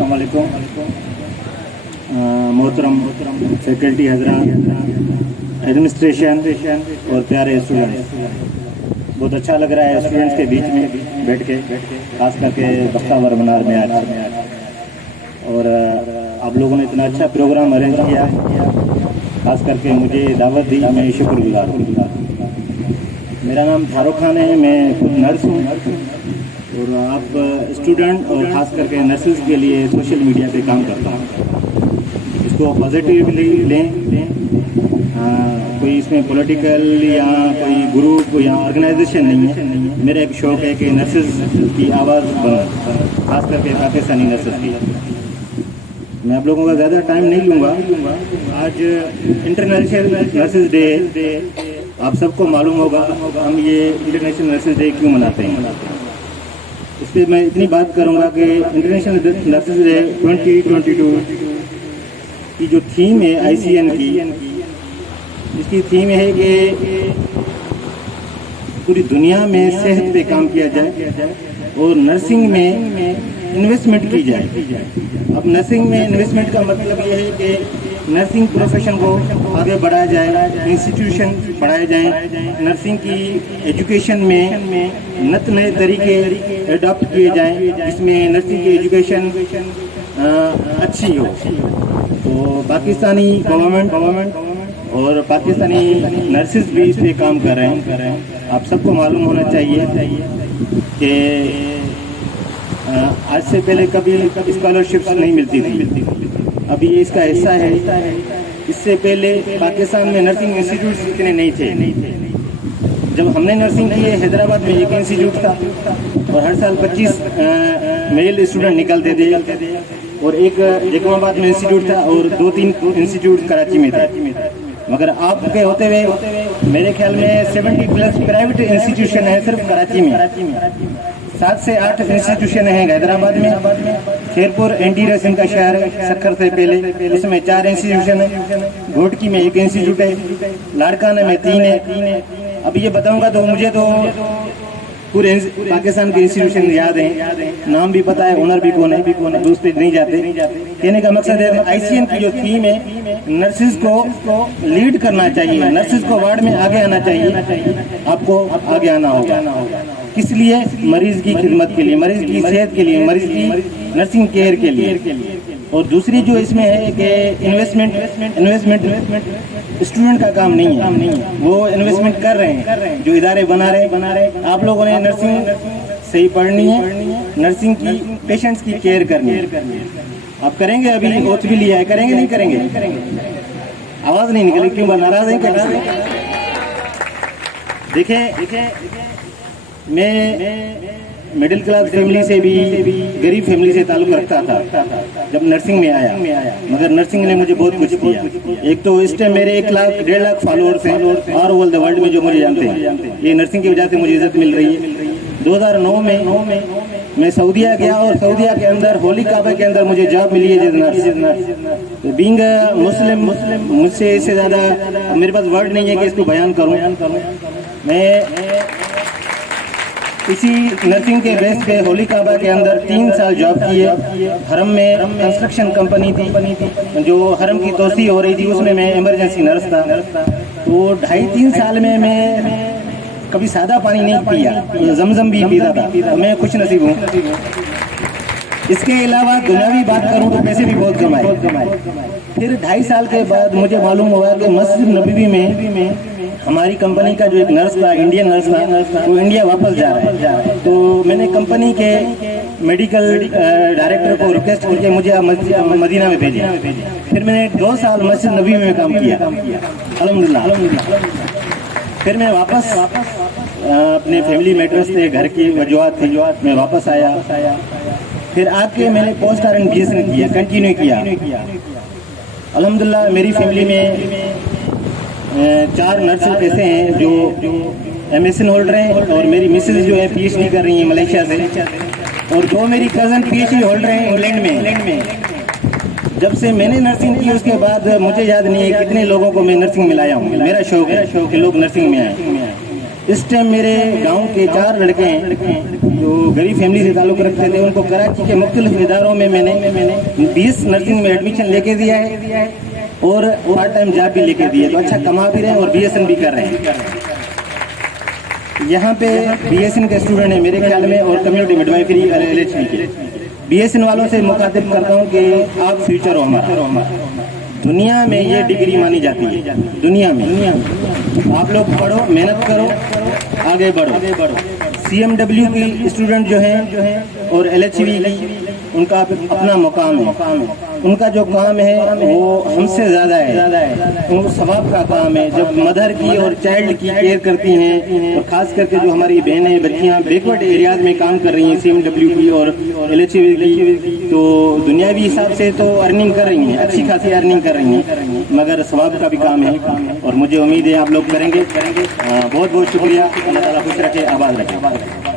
अस्सलाम वालेकुम मोहतरम फैकल्टी हज़रात, एडमिनिस्ट्रेशन और प्यारे स्टूडेंट्स, बहुत अच्छा लग रहा है स्टूडेंट्स के बीच में बैठ के, खास करके बख्तावर मनार में आज। और आप लोगों ने इतना अच्छा प्रोग्राम अरेंज किया, खास करके मुझे दावत दी, मैं शुक्रगुजार हूँ। मेरा नाम फारूक खान है, मैं खुद नर्स हूँ और आप स्टूडेंट और ख़ास करके नर्सेज के लिए सोशल मीडिया पे काम करता हूँ। इसको पॉजिटिवली लें। कोई इसमें पॉलिटिकल या कोई ग्रुप या ऑर्गेनाइजेशन नहीं है। मेरा एक शौक़ है कि नर्सेज की आवाज़ बने, खास करके पाकिस्तानी नर्सेज की। मैं आप लोगों का ज़्यादा टाइम नहीं लूँगा। आज इंटरनेशनल नर्सेज डे है। आप सबको मालूम होगा हम ये इंटरनेशनल नर्सेज डे क्यों मनाते हैं। इस पर मैं इतनी बात करूंगा कि इंटरनेशनल नर्सेज डे 2022 की जो थीम है ICN की, इसकी थीम है कि पूरी दुनिया में सेहत पे काम किया जाए और नर्सिंग में इन्वेस्टमेंट की जाए। अब नर्सिंग में इन्वेस्टमेंट का मतलब ये है कि नर्सिंग प्रोफेशन को आगे बढ़ाया जाए, इंस्टीट्यूशन बढ़ाए जाएं, नर्सिंग की एजुकेशन में नए तरीके अडॉप्ट किए जाएं, जिसमें नर्सिंग की एजुकेशन अच्छी हो। तो पाकिस्तानी गवर्नमेंट और पाकिस्तानी नर्सेज भी इस पर काम कर रहे हैं। आप सबको मालूम होना चाहिए कि आज से पहले कभी स्कॉलरशिप्स नहीं मिलती थी, अभी ये इसका हिस्सा है। इससे पहले पाकिस्तान में नर्सिंग इंस्टीट्यूट्स इतने नहीं थे। जब हमने नर्सिंग की, हैदराबाद में एक इंस्टीट्यूट था और हर साल 25 मेल स्टूडेंट निकलते थे और एक जैकोबाबाद में इंस्टीट्यूट था और 2-3 इंस्टीट्यूट कराची में थे। मगर आपके होते हुए मेरे ख्याल में 70+ प्राइवेट इंस्टीट्यूशन है सिर्फ कराची में। 7 से 8 इंस्टीट्यूशन हैं हैदराबाद में, खेरपुर एंटी रेसिंग का शहर है, सक्खर से पहले, उसमें 4 इंस्टीट्यूशन है, घोटकी में 1 इंस्टीट्यूट है, लाड़काना में 3 है। अब ये बताऊंगा तो मुझे तो पूरे पाकिस्तान के इंस्टीट्यूशन याद हैं, नाम भी पता है, ओनर भी कौन है, उस पर नहीं जाते। कहने का मकसद है ICN की जो थीम है, नर्सिस को लीड करना चाहिए, नर्सिस को वार्ड में आगे आना चाहिए, आपको आगे आना होगा। किस लिए? मरीज की खिदमत के लिए, मरीज की सेहत के लिए, मरीज की नर्सिंग केयर के लिए। और दूसरी जो इसमें है कि इन्वेस्टमेंट स्टूडेंट का काम नहीं है, वो इन्वेस्टमेंट कर रहे हैं, जो इदारे बना रहे। आप लोगों ने नर्सिंग सही पढ़नी है, नर्सिंग की पेशेंट्स की केयर करनी है। आप करेंगे? अभी ओथ भी लिया है, करेंगे नहीं करेंगे? आवाज़ नहीं निकली, क्यों? नाराज है क्या? देखें, मैं मिडिल क्लास फैमिली से भी गरीब फैमिली से ताल्लुक़ रखता था जब नर्सिंग में आया, मगर नर्सिंग ने मुझे बहुत कुछ दिया। एक तो इस टाइम मेरे 1-1.5 लाख फॉलोअर्स हैं और ऑल द वर्ल्ड में जो मुझे जानते हैं। ये नर्सिंग की वजह से मुझे इज्जत मिल रही है। 2009 में मैं सऊदीया गया और सऊदीया के अंदर होली काबा के अंदर मुझे जॉब मिली है नर्स। बीइंग मुस्लिम, मुझसे इससे ज़्यादा मेरे पास वर्ड नहीं है कि इसको बयान करूँ। मैं इसी नर्सिंग के बेस पे होली काबा के अंदर 3 साल जॉब किए। हरम में कंस्ट्रक्शन कंपनी थी, जो हरम की तोसी हो रही थी, उसमें मैं इमरजेंसी नर्स था। तो 2.5-3 साल में मैं कभी सादा पानी नहीं पिया, जमजम भी पीता था। तो मैं खुश नसीब हूँ। इसके अलावा दुनियावी बात करूँ तो पैसे भी बहुत कमाए। फिर 2.5 साल के बाद मुझे मालूम हुआ कि मस्जिद नबवी में हमारी कंपनी का जो एक नर्स था, इंडियन नर्स था, वो इंडिया वापस जा रहा है। तो मैंने कंपनी के मेडिकल डायरेक्टर को रिक्वेस्ट करके मुझे मदीना में भेजा। फिर मैंने 2 साल मस्जिद नबवी में काम किया, अल्हम्दुलिल्लाह। फिर मैं वापस अपने फैमिली मैटर्स थे, घर की वजूहत थी, मैं वापस आया। फिर आके मैंने पोस्ट RN किया, कंटिन्यू किया। अल्हम्दुलिल्लाह मेरी फैमिली में 4 नर्सेज ऐसे हैं जो MSN होल्डर हैं और मेरी मिसेज जो है PhD कर रही हैं मलेशिया से, और 2 मेरी कज़न PhD होल्डर हैं इंग्लैंड में। जब से मैंने नर्सिंग की उसके बाद मुझे याद नहीं है कितने लोगों को मैं नर्सिंग में लाया हूँ। मेरा शौक है कि लोग नर्सिंग में आए। इस टाइम मेरे गांव के 4 लड़के हैं जो गरीब फैमिली से ताल्लुक़ रखते थे, उनको कराची के मुख्तलिफ इदारों में मैंने BS नर्सिंग में एडमिशन लेके दिया है और पार्ट टाइम जॉब भी लेके दी है। तो अच्छा कमा भी रहे हैं और BSN भी कर रहे हैं। यहाँ पे BSN के स्टूडेंट हैं मेरे ख्याल में, और कम्युनिटी मिडवाइफरी LHV के। BSN वालों से मुखातिब करता हूँ कि आप फ्यूचर हो हमारा। दुनिया में ये डिग्री मानी जाती है, दुनिया में आप लोग पढ़ो, मेहनत करो, आगे बढ़ो। CMW की स्टूडेंट जो हैं और LHV की, उनका अपना मुकाम है, उनका जो काम है वो हमसे ज़्यादा है, उनको सवाब का काम है। जब मदर की और चाइल्ड की केयर करती हैं, और ख़ास करके जो हमारी बहनें बच्चियाँ बैकवर्ड एरियाज़ में काम कर रही हैं CMW की और LHV की, तो दुनियावी हिसाब से तो अर्निंग कर रही हैं, अच्छी खासी अर्निंग कर रही हैं, मगर सवाब का भी काम है और मुझे उम्मीद है आप लोग करेंगे। बहुत बहुत शुक्रिया। अल्लाह ताला खुश रखे, आबाद रखे।